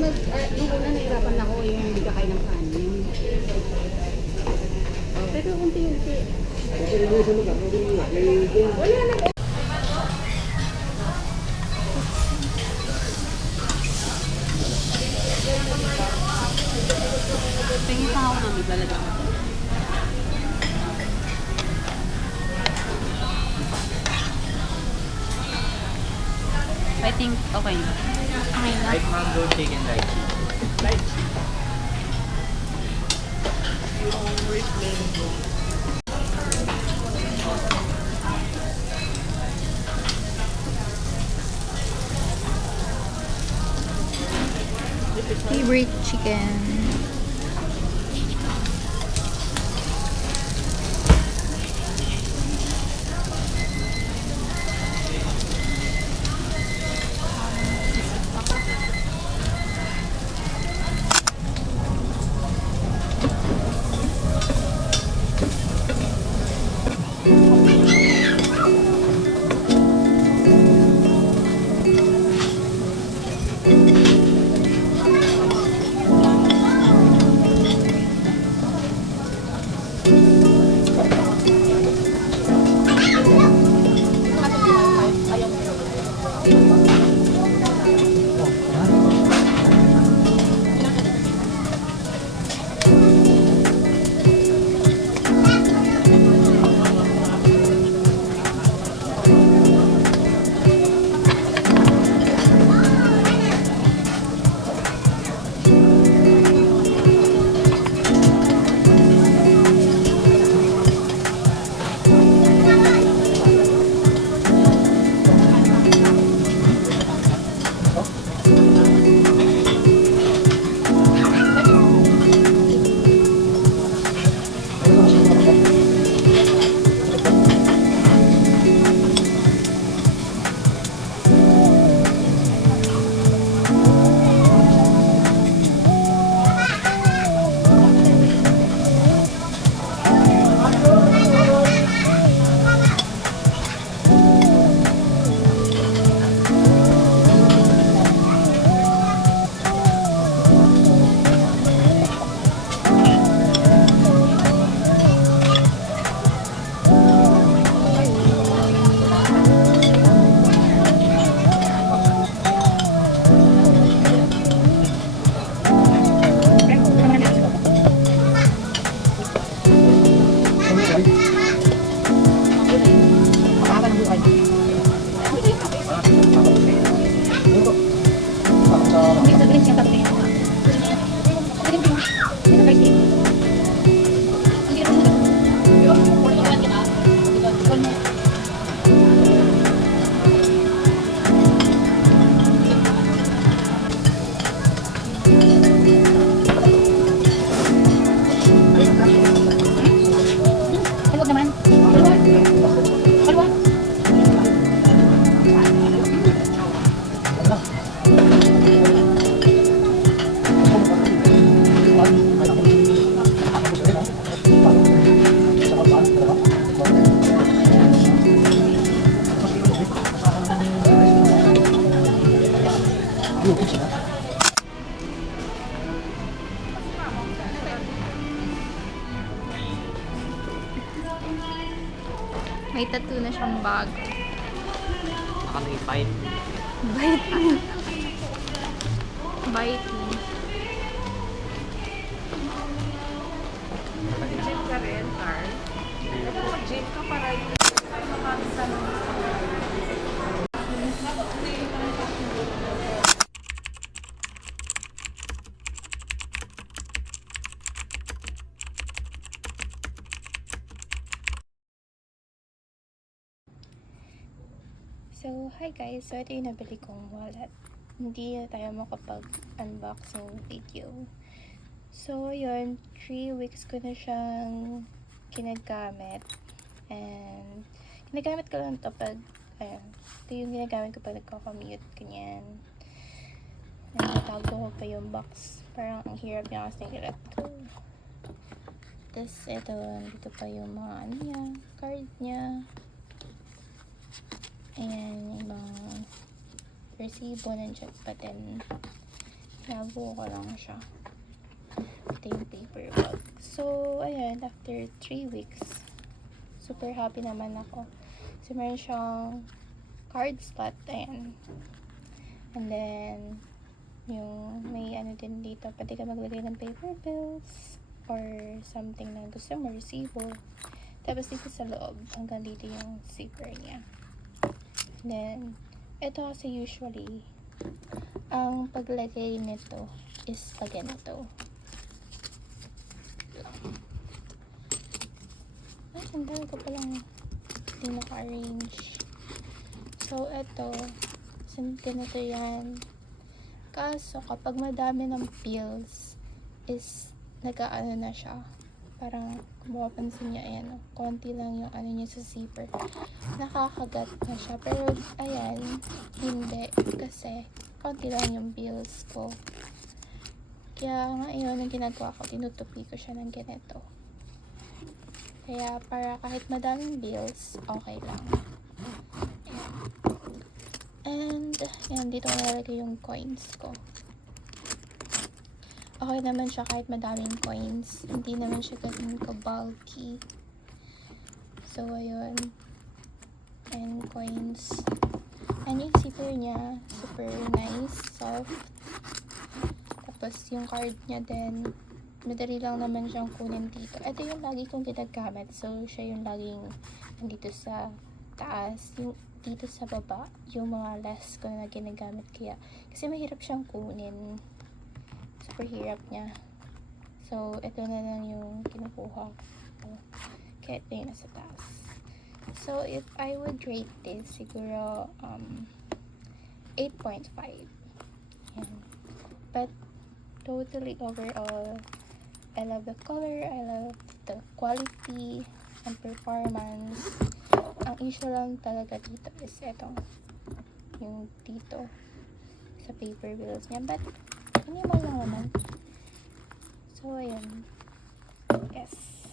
nung una nahirapan ako yung hindi kakain ng kanin. Pero unti-unti. Wala na. Tingin pa ako namin talaga. I think okay na. Okay na. Like mango chicken lychee. Lychee. Yung replain mo. Favorite chicken. May tattoo na siyang bag. Baka nag-bite. Bite. Bite. Gym ka rin, Carl? Gym ka para yung So, hi guys. So, ito yung nabili kong wallet. Hindi na tayo makapag-unboxing video. So, yun. 3 weeks ko na siyang ginagamit. And, ginagamit ko lang ito pag, ito yung ginagamit ko pag nagko-commute, ganyan. And, natago ko pa yung box. Parang ang hirap niya kasi i-let go. Tapos, ito, dito pa yung mga ano niya, card niya. Ayan, yung mga resibo nandiyan pa din. Nabuo ko lang siya. Ito yung paper bag. So, ayan, after 3 weeks, super happy naman ako. So, meron siyang card slot, ayan. And then, yung may ano din dito, pwede ka maglagay ng paper bills or something na gusto mo, resibo. Tapos dito sa loob, hanggang dito yung zipper niya. And then, ito kasi usually, ang paglagay nito is pag ganito. Ay, ang dami ko palang hindi naka-arrange. So, ito, ganito yan. Kaso, kapag madami ng pills, is nag-aano na siya. Parang, kung mapapansin niya, ayan, konti lang yung ano niya sa zipper. Nakakagat na siya. Pero, ayan, hindi. Kasi, konti lang yung bills ko. Kaya ngayon, ang ginagawa ko, tinutupi ko siya ng ganito. Kaya, para kahit madaming bills, okay lang. Ayan. And, ayan, dito ko nalagay yung coins ko. Okay naman siya kahit madaming coins. Hindi naman siya ganun ka-bulky. So, ayun. And coins. And yung zipper niya, super nice, soft. Tapos yung card niya din, madali lang naman siyang kunin dito. Ito yung lagi kong ginagamit. So, siya yung laging nandito sa taas. Yung dito sa baba, yung mga less ko na ginagamit. Kaya, kasi mahirap siyang kunin. Super hirap niya. So, ito na lang yung kinukuha ko. Kaya ito yung nasa taas. So, if I would rate this, siguro 8.5. Yan. But, totally overall, I love the color, I love the quality and performance. Ang issue lang talaga dito is etong yung dito sa paper bills niya. But, minimal lang naman. So, ayan. Yes.